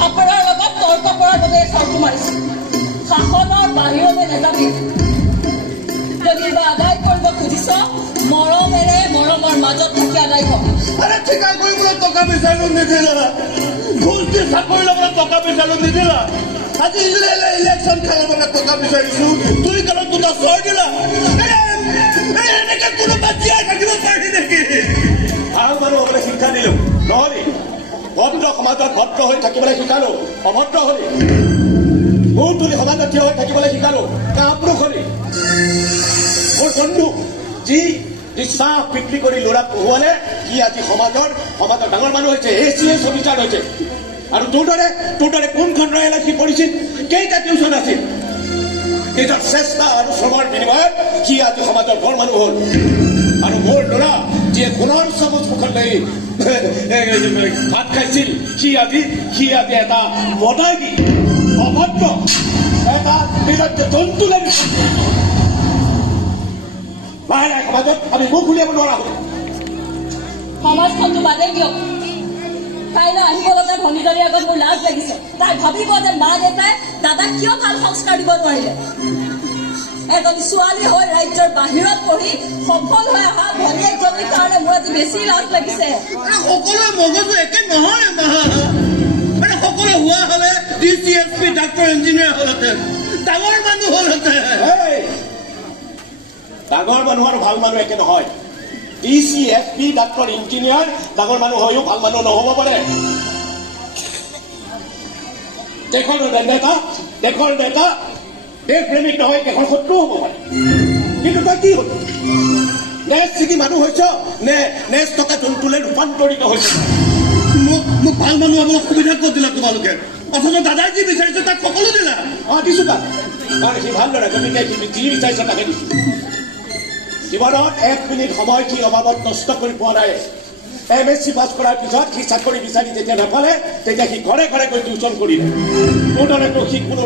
কাপোৰৰ লগত তৰ্ক কৰাৰ বাবে চাউটো মাৰিছে শাসনৰ বাহিৰলৈ নেযাবি যদি কিবা আদায় কৰিব খুজিছ মৰমেৰে মৰমৰ মাজত থাকি আদায় কৰ ঠিকা কৰিবলৈ টকা বিচাৰিলো নিদিলা ঘুষ দি চাকৰি ল'বলৈ টকা বিচাৰিলো নিদিলা আজি ইলেকশ্যন খেলাবলৈ টকা বিচাৰিছো তুই কাৰণ দুটা চৰ দিলা এনেকে কোনোবা জীয়াই থাকিব পাৰি নেকি ভাল মানুহ হ'বলৈ শিক্ষা দিলো নহলি ভদ্ৰ সমাজত ভদ্ৰ হৈ থাকিবলৈ শিকালো অভদ্ৰ হলি মূৰ তুলি সমাজত থিয় হৈ থাকিবলৈ শিকালো কামৰূপ হলি মোৰ বন্ধু যি চাহ বিক্ৰী কৰি ল'ৰা পঢ়ুৱালে সি আজি সমাজৰ ডাঙৰ মানুহ হৈছে ACS অফিচাৰ হৈছে আৰু তোৰ দৰে কোনখন ৰয়েল সি পঢ়িছিল কেইটা টিউচন আছিল নিজৰ চেষ্টা আৰু শ্ৰমৰ বিনিময়ত সি আজি সমাজৰ বৰ মানুহ হ'ল আৰু মোৰ ল'ৰা যিয়ে সোণৰ চামুচ মুখত লৈ ভাত খাইছিল সি আজি এটা মদাগী অভদ্ৰ এটা বিৰাট জন্তু লাগিছিল লাহে লাহে সমাজত আমি মুখ উলিয়াব নোৱাৰা হলো সমাজখনটো বাদে দিয়ক কাইলৈ আহিব লগা ভনীজনীৰ আগত মোৰ লাজ লাগিছে তাই ভাবিব যে মা দেউতাই দাদাক কিয় ভাল সংস্কাৰ দিব নোৱাৰিলে এজনী ছোৱালী হৈ ৰাজ্যৰ বাহিৰত পঢ়ি সফল হৈ অহা ভনীয়েকজনীৰ কাৰণে মোৰ আজি বেছি লাজ লাগিছে সকলোৱে মগজু একে নহয় সকলো হোৱা হলে DCSP ডাক্তৰ ইঞ্জিনিয়াৰ হলহেঁতেন ডাঙৰ মানুহ হলহেঁতেন ডাঙৰ মানুহ আৰু ভাল মানুহ একে নহয় DCSP ডাক্তৰ ইঞ্জিনিয়াৰ ডাঙৰ মানুহ হৈও ভাল মানুহ নহ'ব পাৰে দেশৰ নেতা দেশ প্ৰেমিক নহয় দেশৰ শত্ৰু হ'ব পাৰে কিন্তু তই কি হ'ল নেচ চিকি মানুহ হৈছ নে নেচ থকা জন্তুলে ৰূপান্তৰিত হৈছ মোক ভাল মানুহ হ'বলৈ সুবিধা ক'ত দিলা তোমালোকে অথচ দাদাই যি বিচাৰিছে তাক সকলো দিলা দিছো তাক কাৰণ সি ভাল ল'ৰা গতিকে যি বিচাৰিছে তাকে দিছো জীৱনত 1 মিনিট সময় সি অভাৱত নষ্ট কৰি পোৱা নাই MSc পাছ কৰাৰ পিছত সি চাকৰি বিচাৰি যেতিয়া নাপালে তেতিয়া সি ঘৰে ঘৰে গৈ টিউচন কৰিলে মোৰ দৰেতো সি কোনো